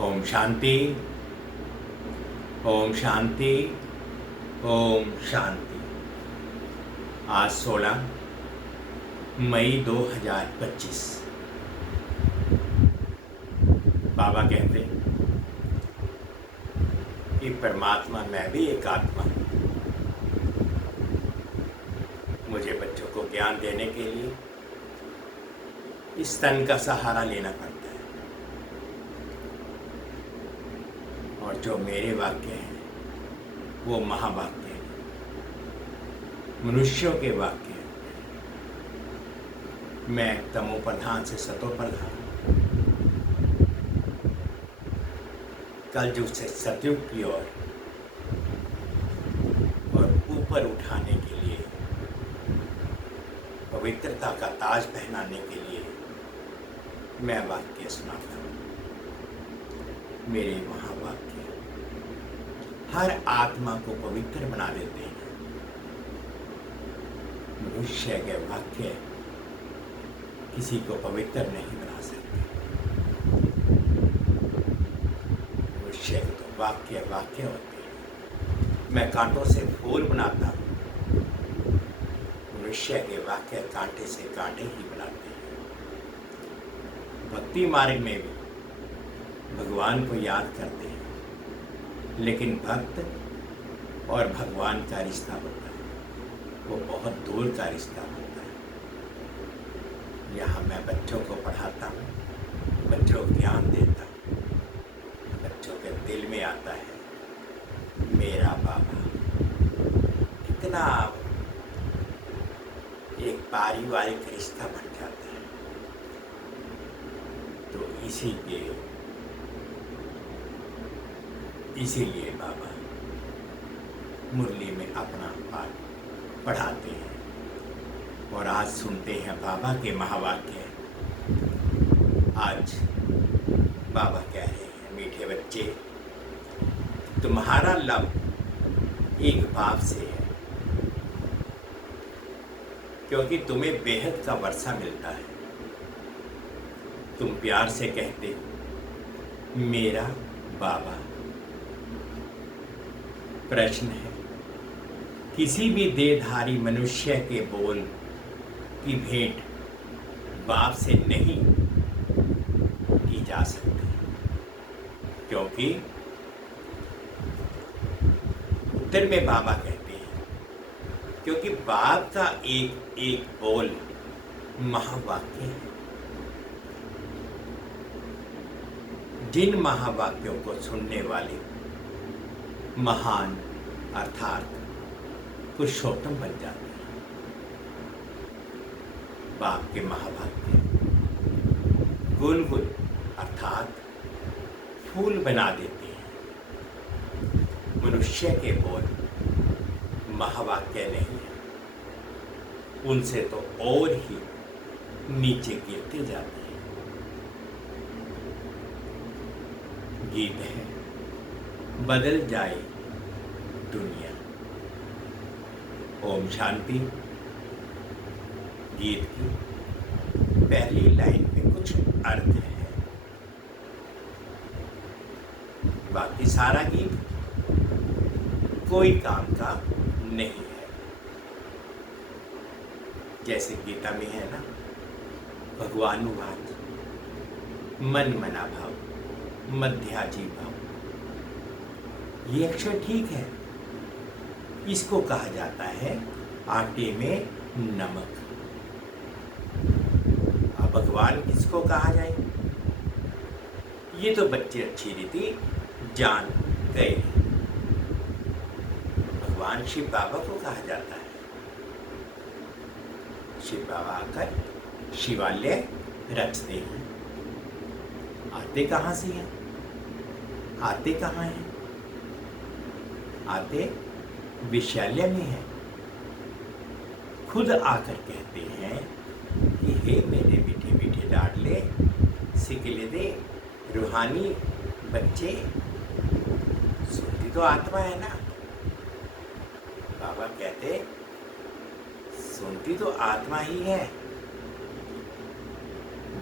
ओम शांति। ओम शांति। ओम शांति। आज 16 मई 2025। बाबा कहते कि परमात्मा मैं भी एक आत्मा हूँ। मुझे बच्चों को ज्ञान देने के लिए इस तन का सहारा लेना पड़ता है, और जो मेरे वाक्य हैं वो महावाक्य हैं, मनुष्यों के वाक्य हैं। मैं तमो प्रधान से सतो प्रधान, कलयुग से सतयुग की ओर और ऊपर उठाने के लिए, पवित्रता का ताज पहनाने के लिए मैं वाक्य सुनाता हूँ। मेरे महावाक्य हर आत्मा को पवित्र बना देते हैं। मनुष्य के वाक्य किसी को पवित्र नहीं बना सकते। मनुष्य के तो वाक्य वाक्य होते हैं। मैं कांटों से फूल बनाता हूँ, मनुष्य के वाक्य कांटे से कांटे ही बनाते हैं। भक्ति मार्ग में भी भगवान को याद करते हैं, लेकिन भक्त और भगवान का रिश्ता होता है, वो बहुत दूर का रिश्ता होता है। यहाँ मैं बच्चों को पढ़ाता हूँ, बच्चों को ज्ञान देता हूँ, बच्चों के दिल में आता है मेरा बाबा। कितना एक पारिवारिक रिश्ता बन जाता है। तो इसीलिए बाबा मुरली में अपना पाठ पढ़ाते हैं। और आज सुनते हैं बाबा के महावाक्य। आज बाबा कह रहे हैं, मीठे बच्चे, तुम्हारा लव एक बाप से है, क्योंकि तुम्हें बेहद का वर्षा मिलता है। तुम प्यार से कहते हो मेरा बाबा। प्रश्न है, किसी भी देहधारी मनुष्य के बोल की भेंट बाप से नहीं की जा सकती, क्योंकि उत्तर में बाबा कहते हैं, क्योंकि बाप का एक एक बोल महावाक्य है। जिन महावाक्यों को सुनने वाले महान अर्थात पुरुषोत्तम बन जाते हैं। बाप के महावाक्य गुनगुन अर्थात फूल बना देते हैं। मनुष्य के बोल महावाक्य नहीं है, उनसे तो और ही नीचे गिरते जाते हैं। गीत है, बदल जाए दुनिया। ओम शांति। गीत की पहली लाइन में कुछ अर्थ है, बाकी सारा गीत कोई काम का नहीं है। जैसे गीता में है ना, भगवानुवाद, मन मना भाव, मध्याजी भाव। ये अक्षर ठीक है, इसको कहा जाता है आटे में नमक। अब भगवान किसको कहा जाए, ये तो बच्चे अच्छी रीति जान गए। भगवान शिव बाबा को कहा जाता है। शिव बाबा आकर शिवालय रचते हैं। आते कहाँ से हैं, आते कहाँ हैं? आते विश्यालय में है। खुद आकर कहते हैं कि हे मेरे मीठे मीठे लाडले सिकले दे रूहानी बच्चे। सुनती तो आत्मा है ना। बाबा कहते सुनती तो आत्मा ही है।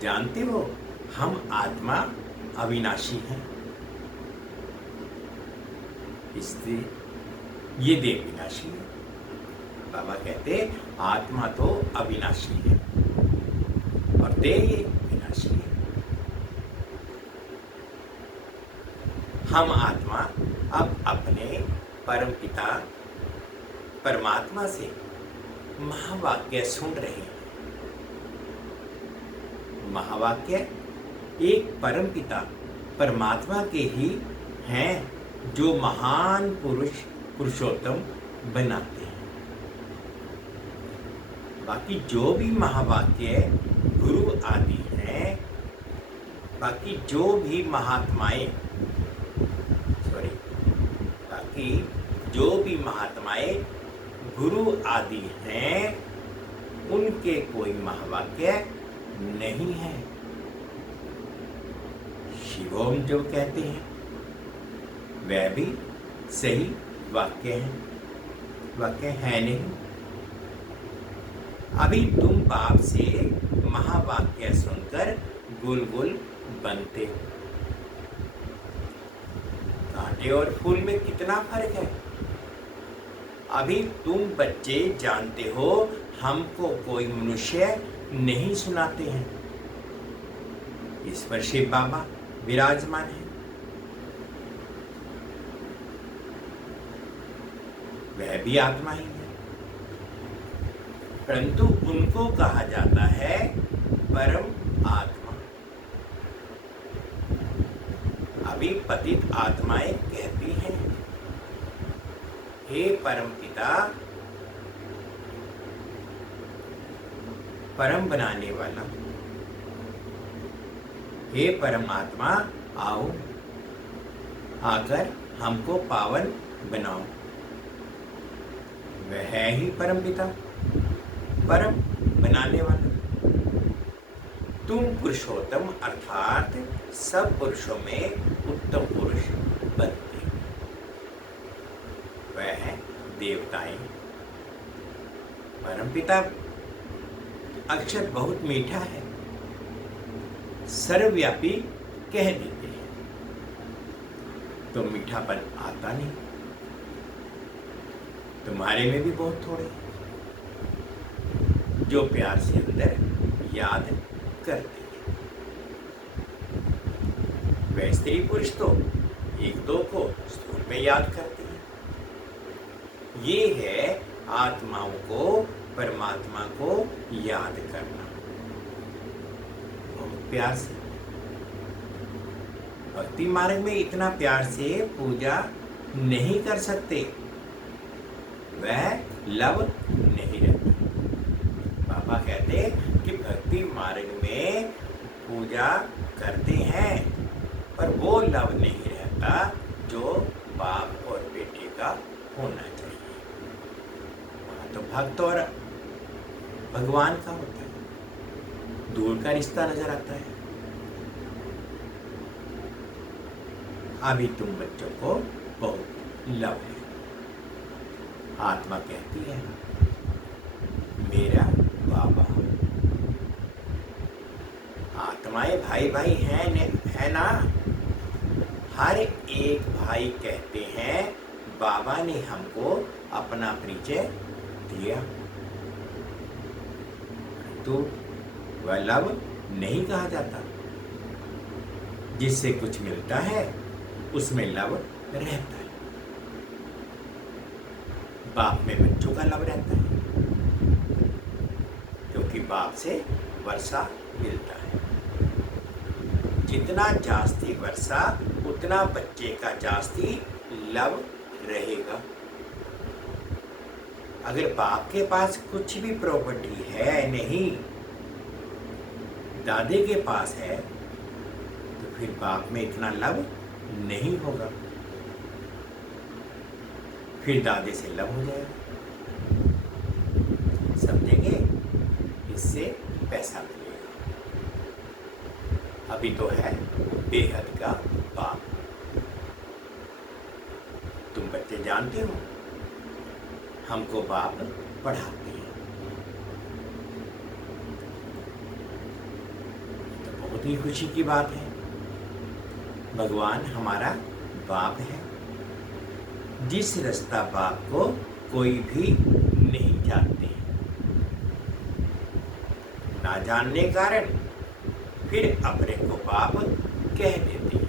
जानते हो हम आत्मा अविनाशी हैं। इसलिए ये देह विनाशी है। बाबा कहते आत्मा तो अविनाशी है और देह विनाशी है। हम आत्मा अब अपने परम पिता परमात्मा से महावाक्य सुन रहे हैं। महावाक्य एक परम पिता परमात्मा के ही हैं जो महान पुरुषोत्तम बनाते हैं। बाकी जो भी महावाक्य गुरु आदि हैं, बाकी जो भी महात्माएं गुरु आदि हैं, उनके कोई महावाक्य नहीं है। शिवोम जो कहते हैं वह भी सही वाक्य है नहीं। अभी तुम बाप से महावाक्य सुनकर गुलगुल बनते हो। कांटे और फूल में कितना फर्क है। अभी तुम बच्चे जानते हो हमको कोई मनुष्य नहीं सुनाते हैं। इस पर शिव बाबा विराजमान है। वह भी आत्मा ही है, परंतु उनको कहा जाता है परम आत्मा। अभी पतित आत्माएं कहती हैं, हे परम पिता, परम बनाने वाला, हे परमात्मा, आओ आकर हमको पावन बनाओ। वह है ही परम पिता, परम बनाने वाला। तुम पुरुषोत्तम अर्थात सब पुरुषों में उत्तम पुरुष बनते हो। वह है देवताएं। परम पिता अक्षर बहुत मीठा है, सर्वव्यापी कह देते हैं तो मीठापन आता नहीं। तुम्हारे में भी बहुत थोड़े जो प्यार से अंदर याद करते हैं। वह स्त्री पुरुष तो एक दो को स्थूल में याद करते हैं। ये है आत्माओं को परमात्मा को याद करना बहुत प्यार से। भक्ति मार्ग में इतना प्यार से पूजा नहीं कर सकते, वह लव नहीं रहता। बाबा कहते कि भक्ति मार्ग में पूजा करते हैं पर वो लव नहीं रहता जो बाप और बेटे का होना चाहिए। वहाँ तो भक्त और भगवान का होता है, दूर का रिश्ता नजर आता है। अभी तुम बच्चों को बहुत लव है। आत्मा कहती है मेरा बाबा। आत्माएं भाई भाई है ना। हर एक भाई कहते हैं बाबा ने हमको अपना परिचय दिया, तो वह लव नहीं कहा जाता। जिससे कुछ मिलता है उसमें लव रहता है। बाप में बच्चों का लव रहता है क्योंकि बाप से वर्षा मिलता है। जितना जास्ती वर्षा उतना बच्चे का जास्ती लव रहेगा। अगर बाप के पास कुछ भी प्रॉपर्टी है नहीं, दादे के पास है, तो फिर बाप में इतना लव नहीं होगा। फिर दादे से लव हो जाएगा। समझेंगे? इससे पैसा मिलेगा। अभी तो है बेहद का बाप। तुम बच्चे जानते हो हमको बाप पढ़ाते हैं, तो बहुत ही खुशी की बात है। भगवान हमारा बाप है। जिस रास्ता बाप को कोई भी नहीं जानते, ना जानने कारण फिर अपने को बाप कह देते हैं।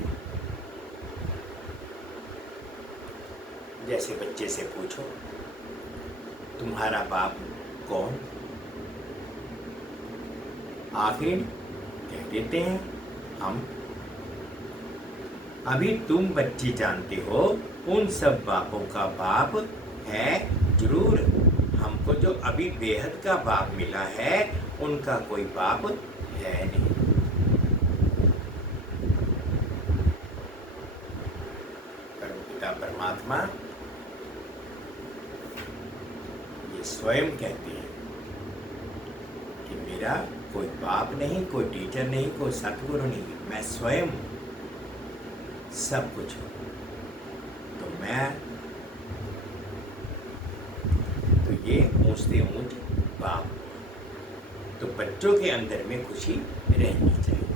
जैसे बच्चे से पूछो तुम्हारा बाप कौन, आखिर कह देते हैं हम। अभी तुम बच्चे जानते हो उन सब बापों का बाप है जरूर, हमको जो अभी बेहद का बाप मिला है उनका कोई बाप है नहीं। परमपिता परमात्मा ये स्वयं कहते हैं कि मेरा कोई बाप नहीं, कोई टीचर नहीं, कोई सतगुरु नहीं, मैं स्वयं सब कुछ हूँ। तो ये ऊंच से ऊंच बाप। तो बच्चों के अंदर में खुशी रहनी चाहिए।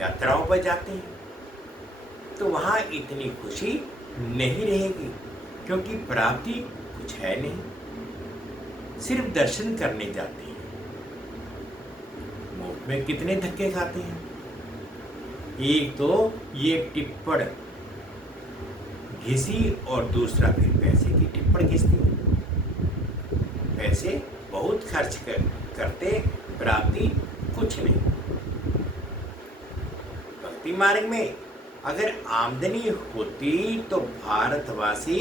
यात्राओं पर जाते हैं तो वहाँ इतनी खुशी नहीं रहेगी, क्योंकि प्राप्ति कुछ है नहीं, सिर्फ दर्शन करने जाते हैं। मुफ्त में कितने धक्के खाते हैं। एक तो ये टिप्पण घिसी और दूसरा फिर पैसे की टिप्पण घिसती है। पैसे बहुत खर्च करते, प्राप्ति कुछ नहीं। भक्ति मार्ग में अगर आमदनी होती तो भारतवासी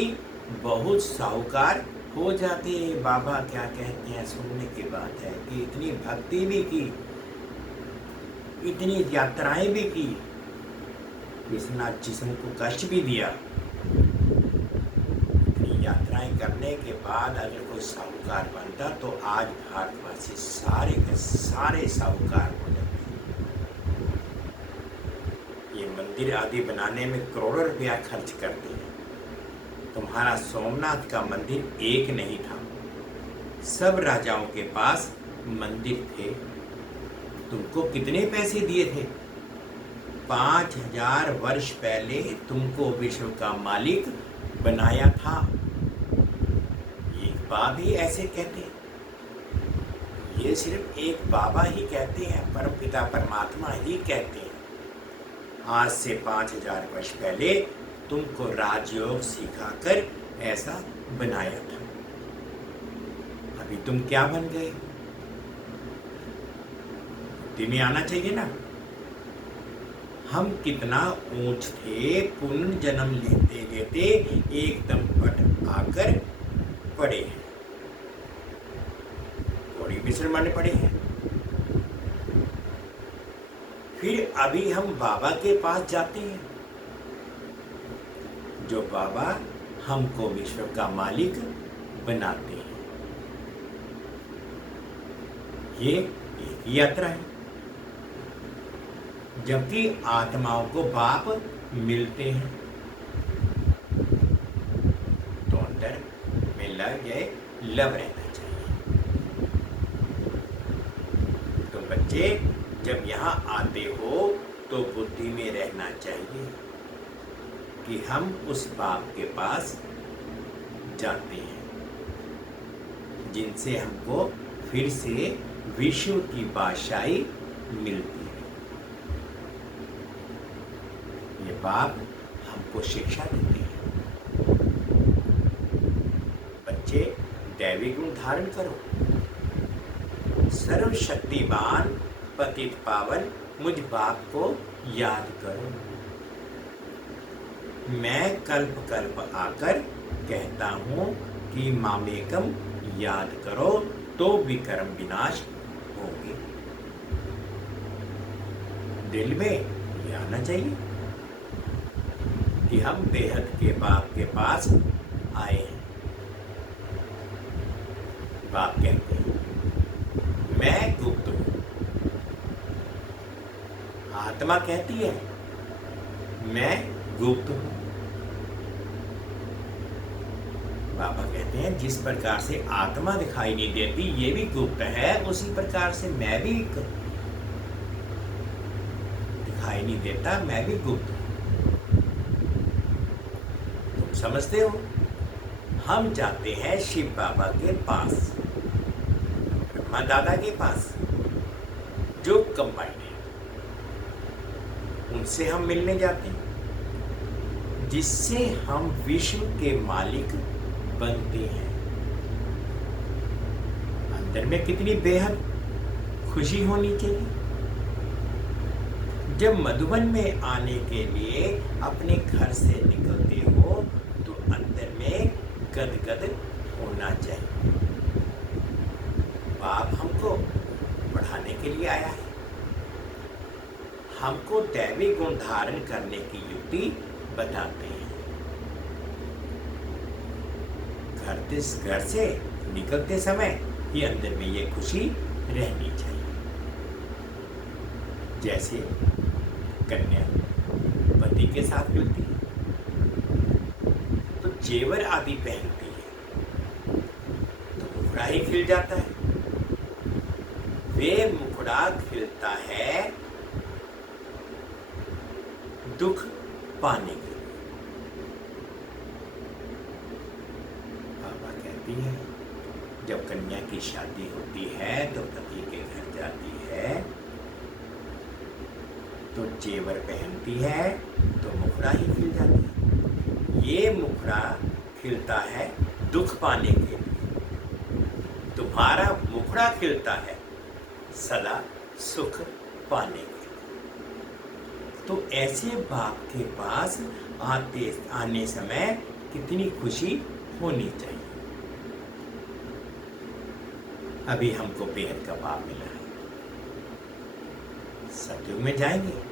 बहुत साहूकार हो जाते। बाबा क्या कहते हैं, सुनने की बात है कि इतनी भक्ति भी की, इतनी यात्राएं भी की, विश्वनाथ जिस्म को कष्ट भी दिया। इतनी यात्राएं करने के बाद अगर कोई साहूकार बनता तो आज भारतवासी सारे के सारे साहूकार हो जाते। ये मंदिर आदि बनाने में करोड़ों रुपया खर्च करते हैं। तुम्हारा सोमनाथ का मंदिर एक नहीं था, सब राजाओं के पास मंदिर थे। तुमको कितने पैसे दिए थे? 5000 वर्ष पहले तुमको विश्व का मालिक बनाया था। एक बाबा ही ऐसे कहते हैं, ये सिर्फ एक बाबा ही कहते हैं, परमपिता परमात्मा ही कहते हैं। आज से 5000 वर्ष पहले तुमको राजयोग सिखाकर ऐसा बनाया था। अभी तुम क्या बन गए? बुद्धि में आना चाहिए ना। हम कितना ऊंच थे, पुनर्जन्म लेते लेते एकदम पट आकर पड़े हैं, थोड़ी विश्रमण पड़े हैं। फिर अभी हम बाबा के पास जाते हैं, जो बाबा हमको विश्व का मालिक बनाते हैं। ये एक यात्रा है। जबकि आत्माओं को बाप मिलते हैं तो अंदर में लव रहना चाहिए। तो बच्चे जब यहाँ आते हो तो बुद्धि में रहना चाहिए कि हम उस बाप के पास जाते हैं जिनसे हमको फिर से विश्व की बादशाही मिलती है। ये बाप हमको शिक्षा देते हैं। बच्चे दैवी गुण धारण करो, सर्वशक्तिमान पतित पावन मुझ बाप को याद करो। मैं कल्प कल्प आकर कहता हूँ कि मामेकम याद करो तो विकर्म विनाश होंगे। दिल में ये आना चाहिए कि हम बेहद के बाप के पास आए हैं। बाप कहते हैं मैं गुप्त हूं। आत्मा कहती है मैं गुप्त हूं। बाबा कहते हैं जिस प्रकार से आत्मा दिखाई नहीं देती, ये भी गुप्त है, उसी प्रकार से मैं भी दिखाई नहीं देता, मैं भी गुप्त हूं। समझते हो? हम जाते हैं शिव बाबा के पास, ब्रह्मा दादा के पास, जो कंबाइंड है, उनसे हम मिलने जाते हैं, जिससे हम विश्व के मालिक बनते हैं। अंदर में कितनी बेहद खुशी होनी चाहिए। जब मधुबन में आने के लिए अपने घर से निकलते हो तो अंदर में गदगद होना चाहिए। बाप हमको पढ़ाने के लिए आया है, हमको दैवी गुण धारण करने की युक्ति बताते हैं। घर से निकलते समय ही अंदर में ये खुशी रहनी चाहिए। जैसे कन्या पति के साथ मिलती है तो जेवर आदि पहनती है तो मुखड़ा ही खिल जाता है। वे मुखड़ा खिलता है दुख पाने के लिए। बाबा कहती है जब कन्या की शादी होती है तो पति के घर जाती है तो जेवर पहनती है तो मुखड़ा ही खिल जाता है। ये मुखड़ा खिलता है दुख पाने के लिए, तुम्हारा मुखड़ा खिलता है सदा सुख पाने के लिए। तो ऐसे बाप के पास आने समय कितनी खुशी होनी चाहिए। अभी हमको बेहद का बाप मिला है, सतयुग में जाएंगे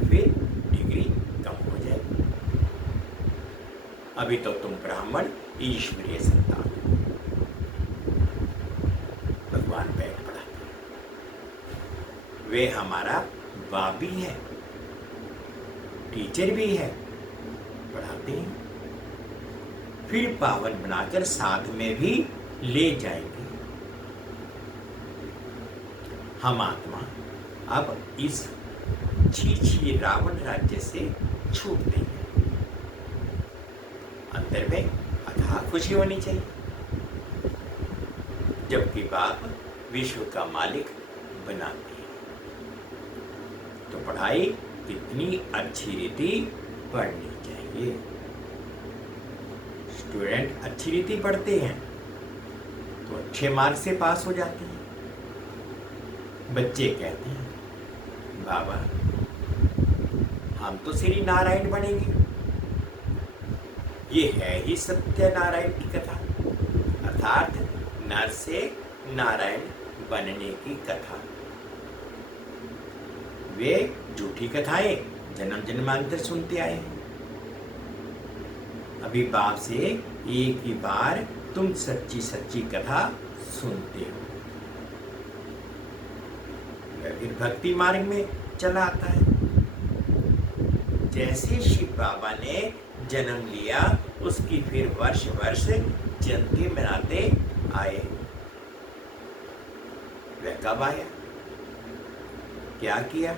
फिर डिग्री कम हो जाएगी। अभी तो तुम ब्राह्मण ईश्वरीय संतान, भगवान बैठ पढ़ाते हैं, वे हमारा बाप भी है, टीचर भी है, पढ़ाते हैं, फिर पावन बनाकर साथ में भी ले जाएंगे। हम आत्मा अब इस छी रावण राज्य से छूट देंगे। अंदर में अथाह खुशी होनी चाहिए, जबकि बाप विश्व का मालिक बनाते हैं। तो पढ़ाई कितनी अच्छी रीति पढ़नी चाहिए। स्टूडेंट अच्छी रीति पढ़ते हैं तो अच्छे मार्क्स से पास हो जाते हैं। बच्चे कहते हैं बाबा हम तो श्री नारायण बनेंगे, ये है ही सत्यनारायण की कथा, अर्थात नर से नारायण बनने की कथा। वे झूठी कथाएं जन्म जन्मांतर सुनते आए हैं। अभी बाप से एक ही बार तुम सच्ची सच्ची कथा सुनते हो, फिर भक्ति मार्ग में चला आता है। जैसे शिव बाबा ने जन्म लिया उसकी फिर वर्ष वर्ष जयंती मनाते आए। वह कब आया, क्या किया,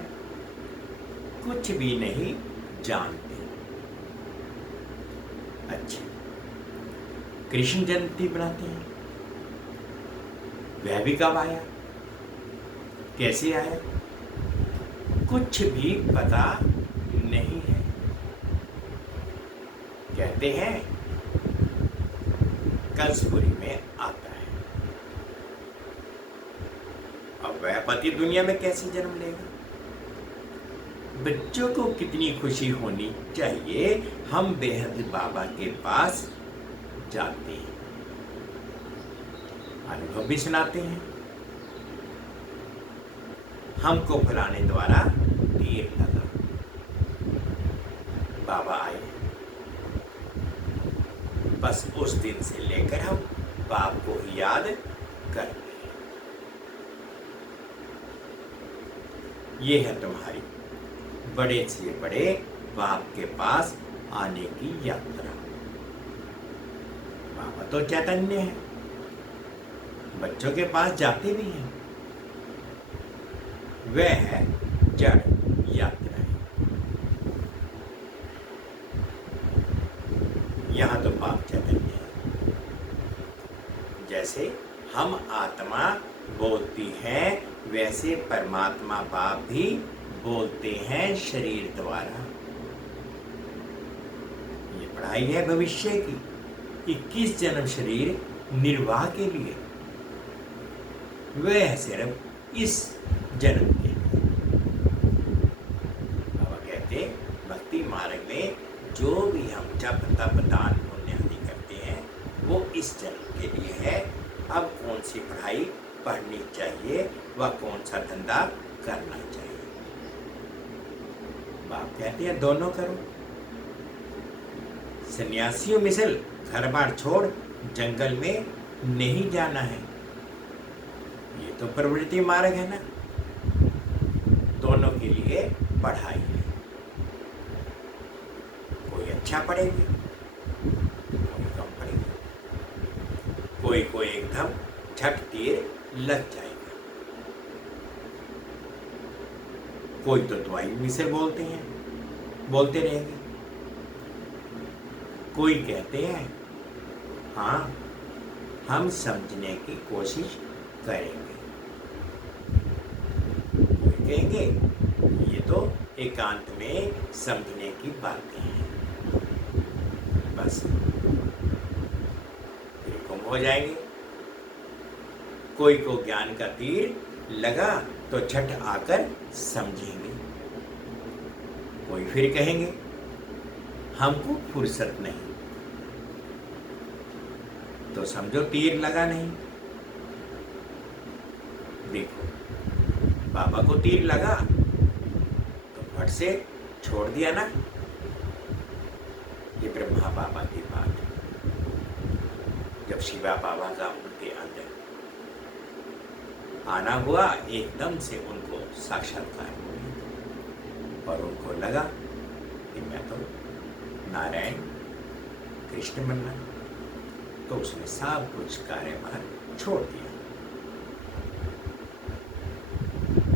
कुछ भी नहीं जानते। अच्छा, कृष्ण जयंती मनाते हैं, वह भी कब आया, कैसे आया, कुछ भी पता नहीं है। कहते हैं कंसपुरी में आता है। अब वह पति दुनिया में कैसे जन्म लेगा। बच्चों को कितनी खुशी होनी चाहिए, हम बेहद बाबा के पास जाते हैं, अनुभव भी सुनाते हैं। हमको फलाने द्वारा तीर लगा, बाबा आए, बस उस दिन से लेकर हम बाप को ही याद करते हैं। ये है तुम्हारी बड़े से बड़े बाप के पास आने की यात्रा। बाबा तो चैतन्य है, बच्चों के पास जाते भी हैं, वह है जड़ यात्रा। हम आत्मा बोलती है, वैसे परमात्मा बाप भी बोलते हैं शरीर द्वारा। ये पढ़ाई है भविष्य की, 21 जन्म शरीर निर्वाह के लिए, वह सिर्फ इस जन्म के लिए। बाबा कहते भक्ति मार्ग में जो भी हम जप तप दान पुण्य आदि करते हैं वो इस जन्म के लिए है। अब कौन सी पढ़ाई पढ़नी चाहिए व कौन सा धंधा करना चाहिए? बाप कहते हैं दोनों करो। सन्यासियों मिसल घर बार छोड़ जंगल में नहीं जाना है, ये तो प्रवृत्ति मार्ग है ना। दोनों के लिए पढ़ाई है, कोई अच्छा पढ़ेंगे, कोई कम पढ़ेंगे, कोई एकदम झट तीर लग जाएगा। कोई तो दवाई मिसल बोलते हैं, बोलते रहेंगे। कोई कहते हैं हाँ हम समझने की कोशिश करेंगे। कोई कहेंगे ये तो एकांत में समझने की बातें हैं, बस फिर गुम हो जाएंगे। कोई को ज्ञान का तीर लगा तो झट आकर समझेंगे। कोई फिर कहेंगे हमको फुर्सत नहीं, तो समझो तीर लगा नहीं। देखो बाबा को तीर लगा तो फट से छोड़ दिया ना। ये ब्रह्मा बाबा की बात है। जब शिवा बाबा का उनके अंदर आना हुआ, एकदम से उनको साक्षात्कार हो गया और उनको लगा कि मैं तो नारायण कृष्ण बनना। तो उसने सब कुछ कार्यभार छोड़ दिया।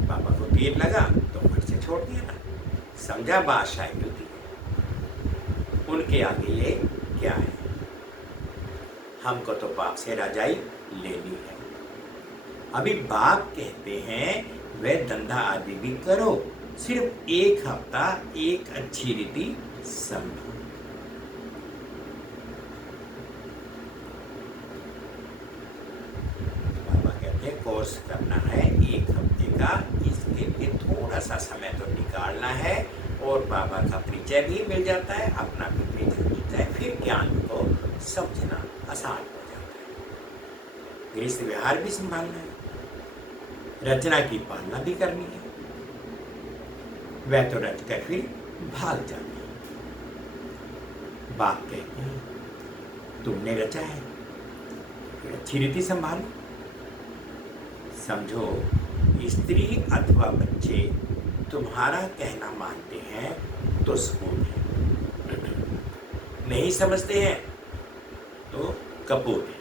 बाबा को तीर लगा तो फट से छोड़ दिया ना, समझा बात शायद होती है। उनके आगे ये क्या है? हमको तो बाप से रजाई लेनी है। अभी बाप कहते हैं वह धंधा आदि भी करो, सिर्फ एक हफ्ता एक अच्छी रीति समझो। बाबा कहते हैं कोर्स करना है 1 हफ्ते का, इसके लिए थोड़ा सा समय तो निकालना है और बाबा का परिचय भी मिल जाता है, अपना भी परिचय मिलता है, फिर ज्ञान को समझना आसान हो जाता है। गृहस्थ व्यवहार भी संभालना है, रचना की पालना भी करनी है। वह तो रच कर फिर भाग जाती है। बाप कहते हैं तुमने रचा है, फिर अच्छी रीति संभालो। समझो स्त्री अथवा बच्चे तुम्हारा कहना मानते हैं तो सबूत है, नहीं समझते हैं तो कपूत है।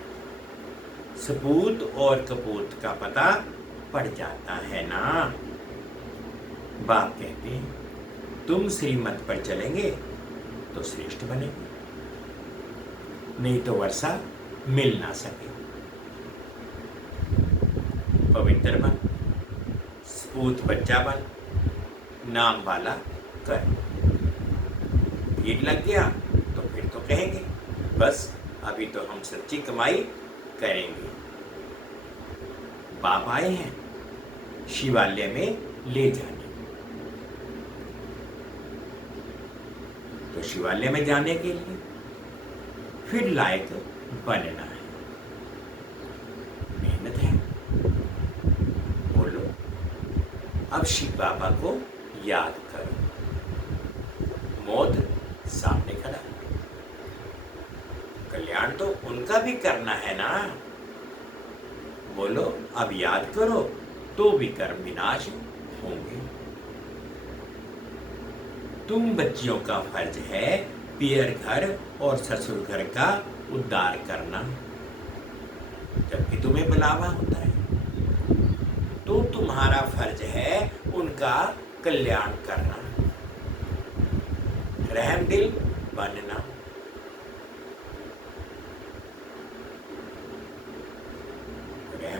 सपूत और कपूत का पता पड़ जाता है ना। बाप कहते हैं तुम श्रीमत पर चलेंगे तो श्रेष्ठ बनेंगे, नहीं तो वर्षा मिल ना सके। पवित्र बन, सपूत बच्चा बन, नाम वाला कर। भीड़ लग गया तो फिर तो कहेंगे बस अभी तो हम सच्ची कमाई करेंगे। बाप आए हैं शिवालय में ले जाने, तो शिवालय में जाने के लिए फिर लायक बनना है, मेहनत है। बोलो अब शिव बाबा को याद करो, मौत सामने खड़ा, कल्याण तो उनका भी करना है ना। बोलो अब याद करो तो भी कर्म विनाश होंगे। तुम बच्चियों का फर्ज है पियर घर और ससुर घर का उद्धार करना, जबकि तुम्हें बुलावा होता है, तो तुम्हारा फर्ज है उनका कल्याण करना, रहम दिल बनना।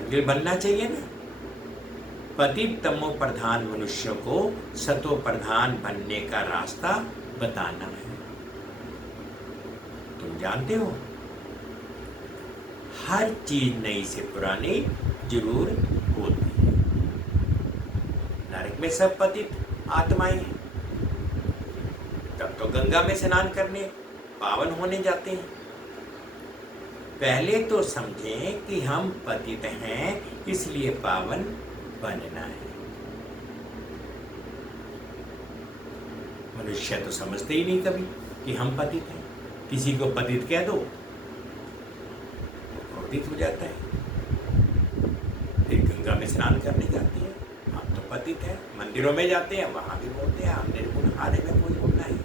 बिल्कुल बनना चाहिए ना। पतित तमो प्रधान मनुष्य को सतो प्रधान बनने का रास्ता बताना है। तुम जानते हो, हर चीज नई से पुरानी जरूर होती है। नरक में सब पतित आत्माएं हैं, तब तो गंगा में स्नान करने पावन होने जाते हैं। पहले तो समझें कि हम पतित हैं, इसलिए पावन बनना है। मनुष्य तो समझते ही नहीं कभी कि हम पतित हैं। किसी को पतित कह दो तो क्रोधित हो जाता है। फिर गंगा में स्नान करने जाते हैं, हम तो पतित हैं। मंदिरों में जाते हैं, वहां भी बोलते हैं हम निर्गुण, आने में कोई गुण नहीं,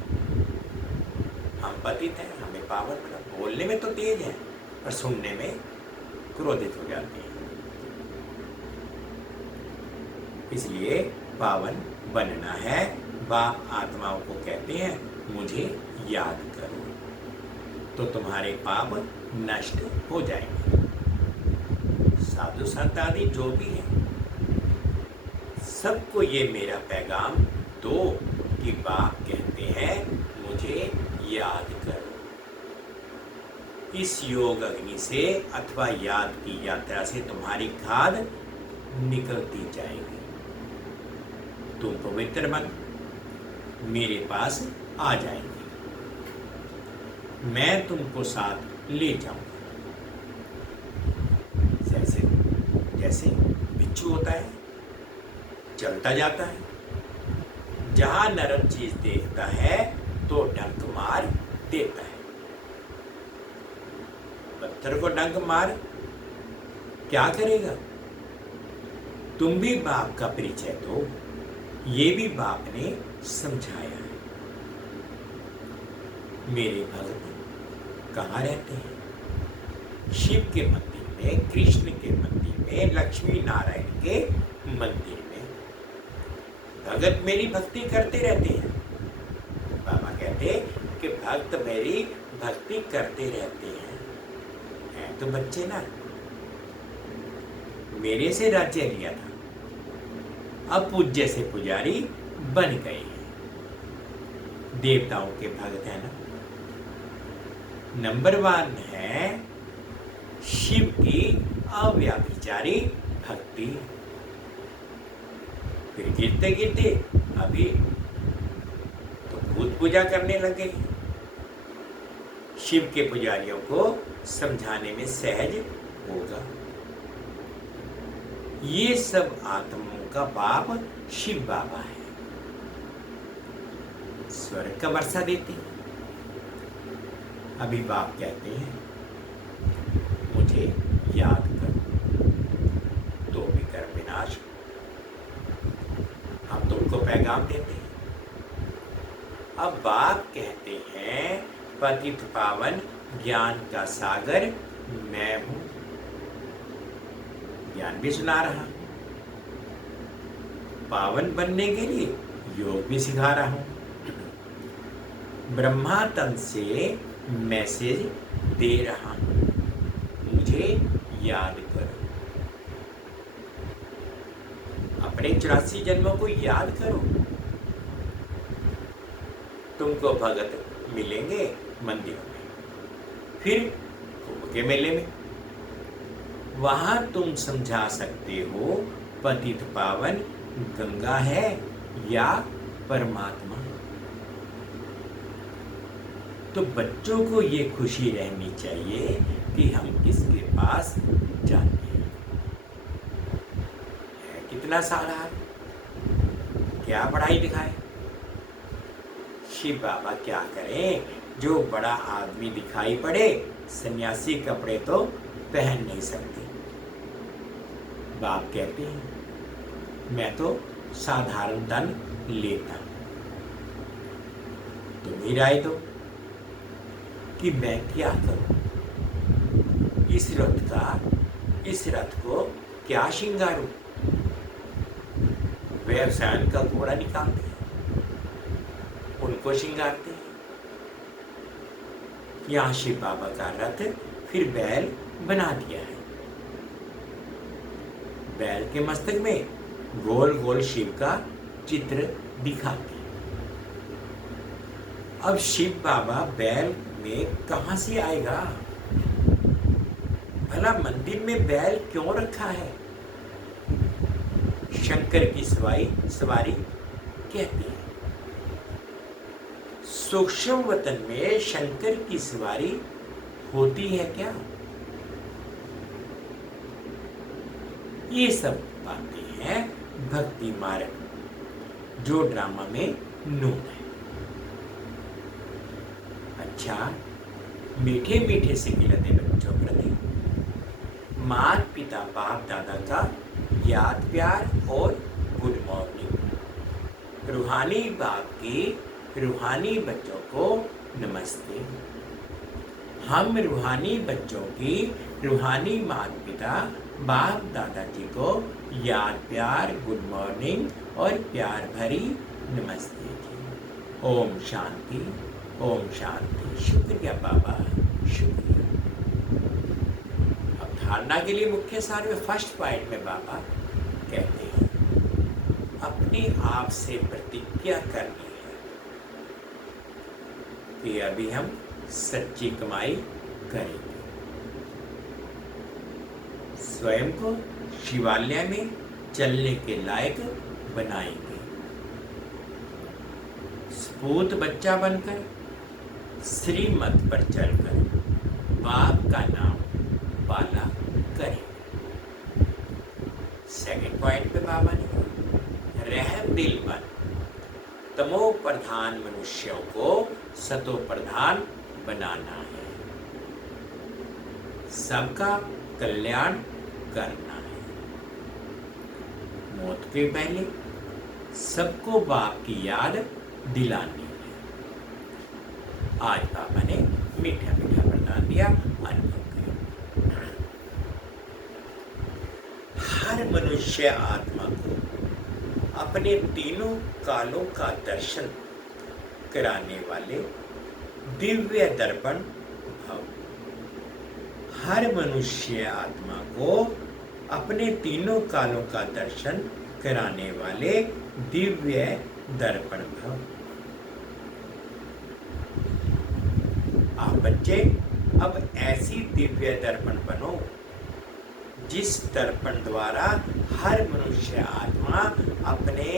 हम पतित हैं, हमें पावन बना। बोलने में तो तेज हैं और सुनने में क्रोधित हो जाते हैं। इसलिए पावन बनना है। बाप आत्माओं को कहते हैं मुझे याद करो, तो तुम्हारे पाप नष्ट हो जाएंगे। साधु संत आदि जो भी हैं, सबको ये मेरा पैगाम दो कि बाप कहते हैं मुझे याद करो। इस योग अग्नि से अथवा याद की यात्रा से तुम्हारी खाद निकलती जाएगी। तुम पवित्र मन मेरे पास आ जाएंगे, मैं तुमको साथ ले जाऊंगा। जैसे जैसे बिच्छू होता है, चलता जाता है, जहां नरम चीज देखता है तो डंक मार देता है। पत्थर को डंक मार क्या करेगा? तुम भी बाप का परिचय दो, ये भी बाप ने समझाया है। मेरे भक्त कहाँ रहते हैं? शिव के मंदिर में, कृष्ण के मंदिर में, लक्ष्मी नारायण के मंदिर में। भगत मेरी भक्ति करते रहते हैं। बाबा कहते कि भक्त मेरी भक्ति करते रहते हैं तो बच्चे ना, मेरे से राज्य लिया था, अब पूज्य से पुजारी बन गए हैं। देवताओं के भक्त है ना। नंबर 1 है शिव की अव्याभिचारी भक्ति। फिर गिरते गिरते अभी तो भूत पूजा करने लगे। शिव के पुजारियों को समझाने में सहज होगा। ये सब आत्माओं का बाप शिव बाबा है। स्वर्ग का वर्षा देते हैं। अभी बाप कहते हैं मुझे याद कर, तो भी कर विनाश। हम तुमको पैगाम देते हैं। अब बाप कहते हैं पतित पावन ज्ञान का सागर मैं हूं। ज्ञान भी सुना रहा, पावन बनने के लिए योग भी सिखा रहा हूं। ब्रह्मा तन से मैसेज दे रहा हूं, मुझे याद करो। अपने 84 जन्मों को याद करो। तुमको भगत मिलेंगे मंदिरों में, फिर कुंभ के मेले में। वहां तुम समझा सकते हो पतित पावन गंगा है या परमात्मा। तो बच्चों को ये खुशी रहनी चाहिए कि हम किसके पास जाते हैं। कितना सारा क्या पढ़ाई लिखाई। शिव बाबा क्या करें, जो बड़ा आदमी दिखाई पड़े, सन्यासी कपड़े तो पहन नहीं सकते। बाप कहते हैं मैं तो साधारण धन लेता हूं। तुम ही राय दो कि मैं क्या करूं। इस रथ को क्या श्रृंगारूं। व्यवसाय का घोड़ा निकालते हैं, उनको श्रृंगारते हैं। यहाँ शिव बाबा का रथ फिर बैल बना दिया है। बैल के मस्तक में गोल गोल शिव का चित्र दिखाते। अब शिव बाबा बैल में कहां से आएगा? भला मंदिर में बैल क्यों रखा है? शंकर की सवारी कहती है। सूक्ष्म वतन में शंकर की सवारी होती है क्या? ये सब बातें हैं भक्ति मार्ग जो ड्रामा में नून है। अच्छा, मीठे मीठे से खिलते बच्चों प्रति माता पिता बाप दादा का याद प्यार और गुड मॉर्निंग। रूहानी बाप की रूहानी बच्चों को नमस्ते। हम रूहानी बच्चों की रूहानी माता पिता बाप दादाजी को याद प्यार गुड मॉर्निंग और प्यार भरी नमस्ते जी। ओम शांति, ओम शांति। शुक्रिया बाबा, शुक्रिया। अब धारणा के लिए मुख्य सार में फर्स्ट पॉइंट में बाबा कहते हैं अपने आप से प्रतिज्ञा करनी है कि अभी हम सच्ची कमाई करेंगे। स्वयं को शिवालय में चलने के लायक बनाएंगे। सपूत बच्चा बनकर श्रीमत पर चलकर बाप का नाम बाला करेंगे। सेकंड पॉइंट पे बाबा ने कहा रहम दिल मन तमो प्रधान मनुष्यों को सतो प्रधान बनाना है। सबका कल्याण करना है। मौत के पहले सबको बाप की याद दिलानी है। आज बाबा ने मीठा मीठा वरदान दिया, अनुभव किया। हर मनुष्य आत्मा को अपने तीनों कालों का दर्शन कराने वाले दिव्य दर्पण भव। हर मनुष्य आत्मा को अपने तीनों कालों का दर्शन कराने वाले दिव्य दर्पण भव। आप बच्चे अब ऐसी दिव्य दर्पण बनो जिस दर्पण द्वारा हर मनुष्य आत्मा अपने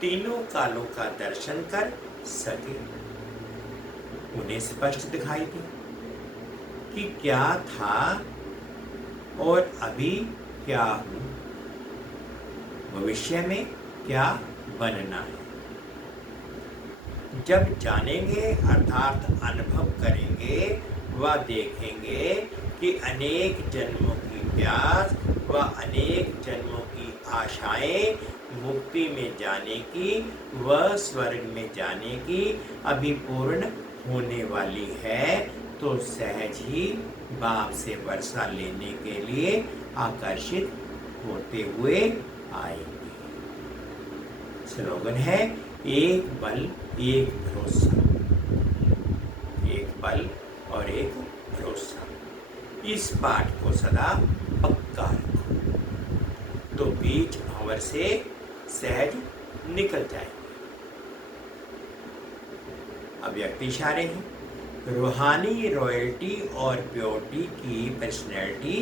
तीनों कालों का दर्शन कर सके। उन्हें स्पष्ट दिखाई दे कि क्या था और अभी क्या हूं, भविष्य में क्या बनना है। जब जानेंगे अर्थात अनुभव करेंगे व देखेंगे कि अनेक जन्मों की प्यास व अनेक जन्मों की आशाएं मुक्ति में जाने की व स्वर्ग में जाने की अभी पूर्ण होने वाली है, तो सहज ही बाप से वर्षा लेने के लिए आकर्षित होते हुए आएंगे। स्लोगन है एक बल एक भरोसा। एक बल और एक भरोसा। इस पाठ को सदा पक्का रखो तो बीच भंवर से सहज निकल जाएंगे। अव्यक्त इशारे हैं रूहानी रॉयल्टी और प्योरिटी की पर्सनैलिटी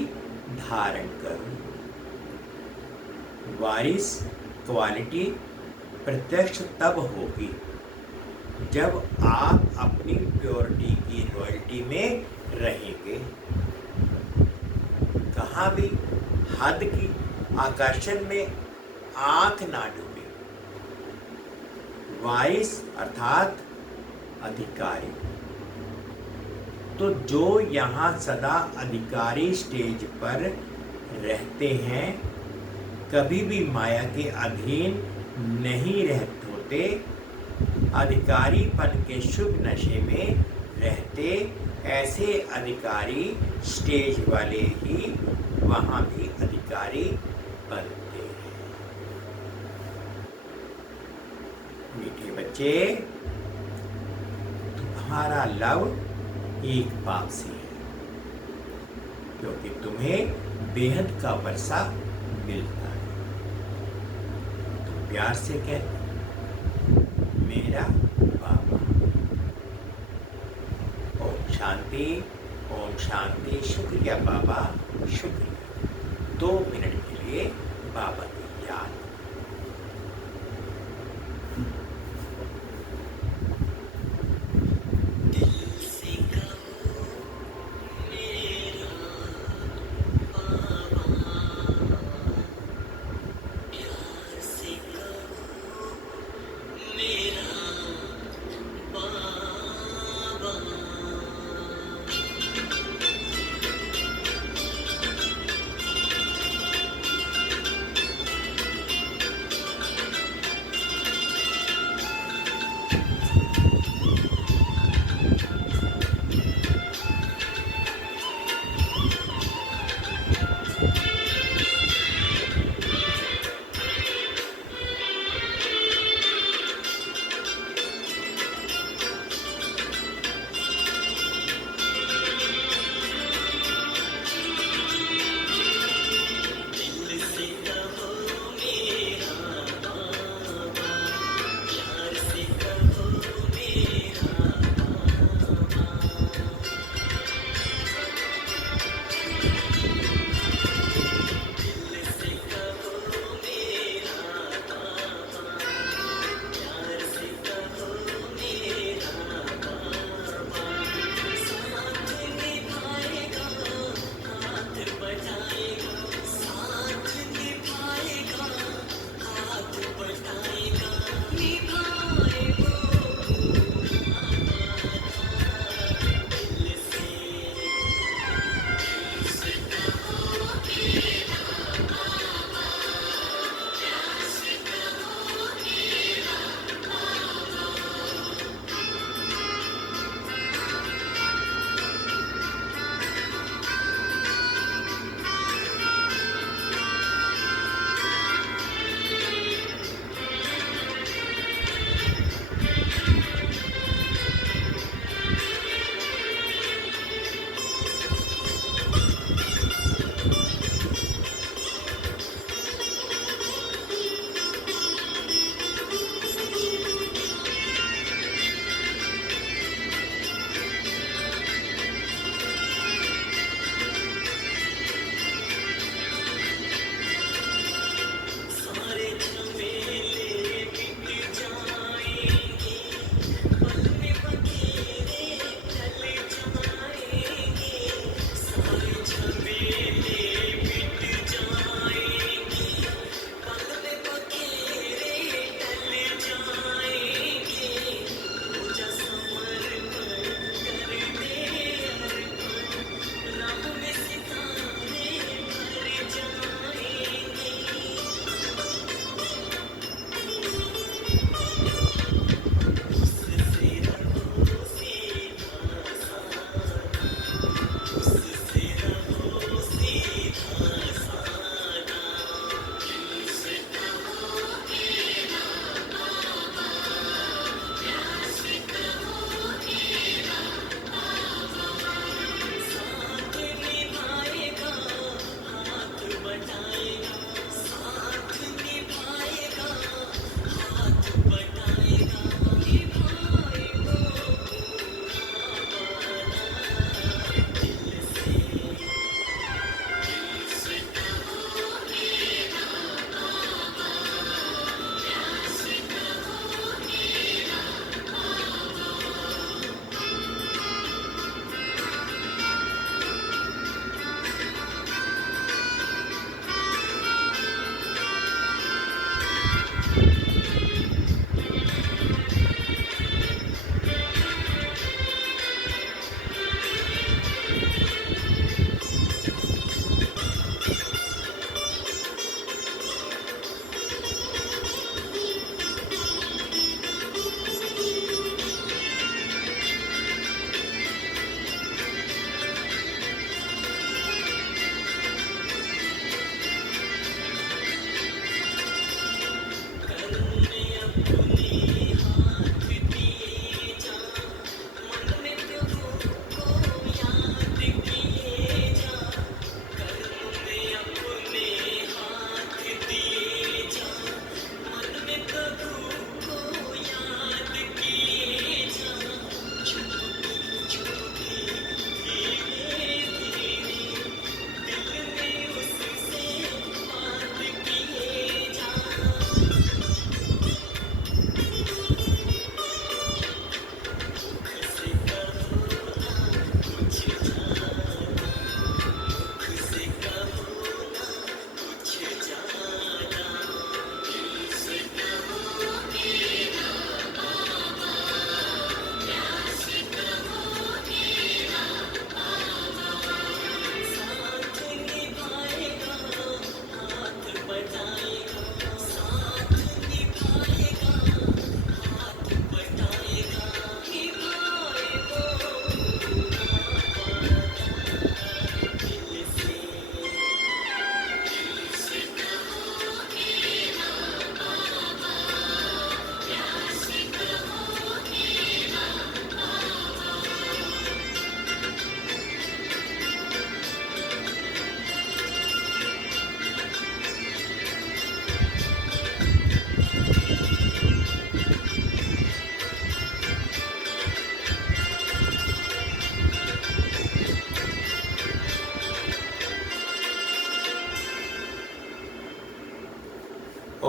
धारण करो। वारिस क्वालिटी प्रत्यक्ष तब होगी जब आप अपनी प्योरिटी की रॉयल्टी में रहेंगे। कहाँ भी हद की आकर्षण में आंख ना डूबे। वारिस अर्थात अधिकारी, तो जो यहाँ सदा अधिकारी स्टेज पर रहते हैं कभी भी माया के अधीन नहीं रहते होते। अधिकारीपन के शुभ नशे में रहते ऐसे अधिकारी स्टेज वाले ही वहाँ भी अधिकारी बनते हैं। मीठे बच्चे, तुम्हारा लव एक बाप से है क्योंकि तुम्हें बेहद का वर्षा मिलता है। तो प्यार से कहते मेरा बाबा। ओम शांति। शुक्रिया बाबा, शुक्रिया। 2 मिनट के लिए बाबा की याद।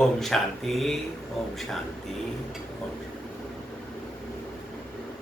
ओम शांति, ओम शांति, ओम शांति।